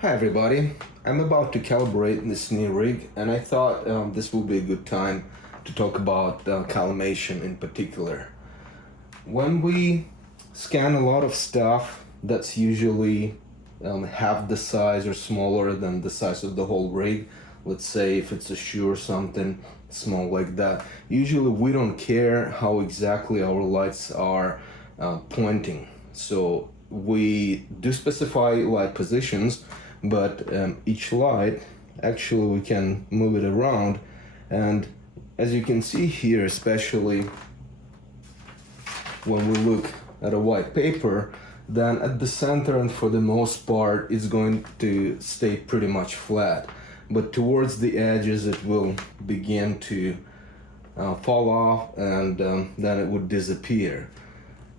Hi everybody, I'm about to calibrate this new rig and I thought this would be a good time to talk about Collimation in particular. When we scan a lot of stuff that's usually half the size or smaller than the size of the whole rig, let's say if it's a shoe or something small like that, usually we don't care how exactly our lights are pointing. So we do specify light positions, but each light actually we can move it around, and as you can see here, especially when we look at a white paper, then at the center and for the most part it's going to stay pretty much flat, but towards the edges it will begin to fall off, and then it would disappear.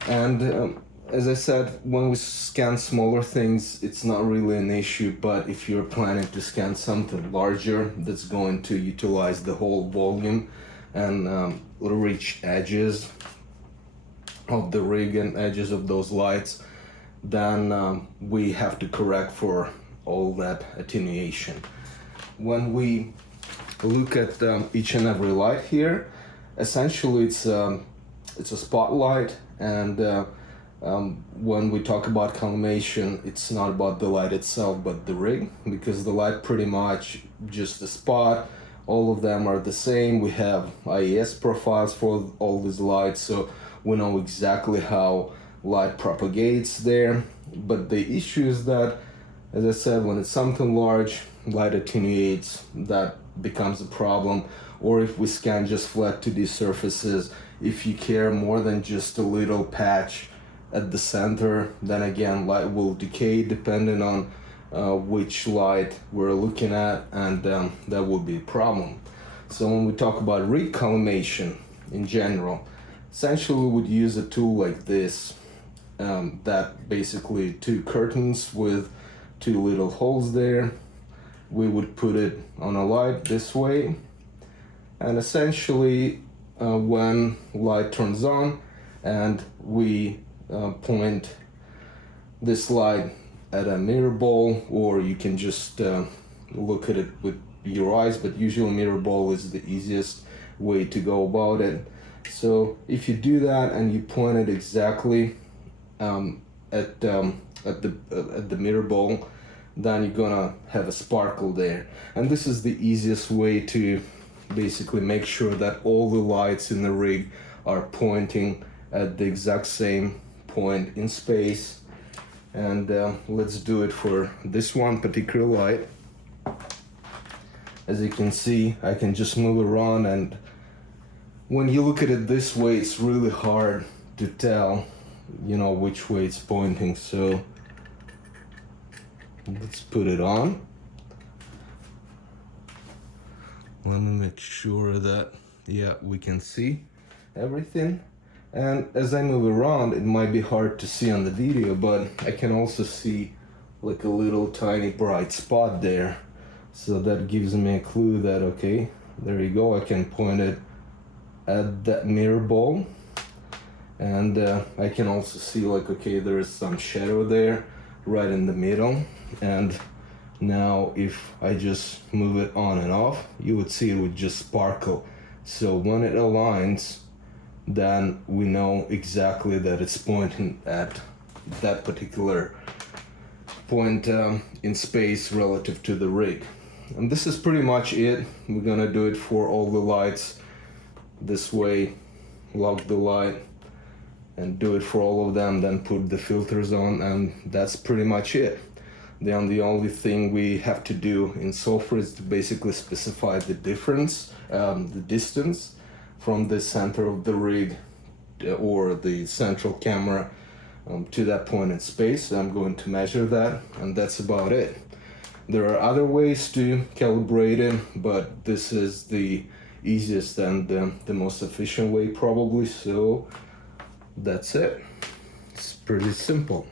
And as I said, when we scan smaller things, it's not really an issue, but if you're planning to scan something larger that's going to utilize the whole volume and reach edges of the rig and edges of those lights, then we have to correct for all that attenuation. When we look at each and every light here, essentially it's a spotlight, and when we talk about collimation, it's not about the light itself but the rig, because the light pretty much just a spot. All of them are the same. We have IES profiles for all these lights, so we know exactly how light propagates there. But the issue is that, as I said, when it's something large, light attenuates, that becomes a problem. Or if we scan just flat 2D surfaces, if you care more than just a little patch at the center, then again light will decay depending on which light we're looking at, and that would be a problem. So when we talk about rig collimation in general, essentially we would use a tool like this, that basically two curtains with two little holes there. We would put it on a light this way, and essentially when light turns on and we point this light at a mirror ball, or you can just look at it with your eyes, but usually mirror ball is the easiest way to go about it. So if you do that and you point it exactly at the mirror ball, then you're gonna have a sparkle there. And this is the easiest way to basically make sure that all the lights in the rig are pointing at the exact same point in space. And let's do it for this one particular light. As you can see, I can just move around, and when you look at it this way, it's really hard to tell, which way it's pointing. So let's put it on. Let me make sure that, yeah, we can see everything. And as I move around, it might be hard to see on the video, but I can also see like a little tiny bright spot there. So that gives me a clue that, okay, there you go, I can point it at that mirror ball. And I can also see like, okay, there is some shadow there right in the middle. And now if I just move it on and off, you would see it would just sparkle. So when it aligns, then we know exactly that it's pointing at that particular point in space relative to the rig. And this is pretty much it. We're gonna do it for all the lights this way, lock the light and do it for all of them, then put the filters on, and that's pretty much it. Then the only thing we have to do in software is to basically specify the difference, the distance from the center of the rig or the central camera to that point in space. I'm going to measure that, and that's about it. There are other ways to calibrate it, but this is the easiest and the most efficient way probably, so that's it. It's pretty simple.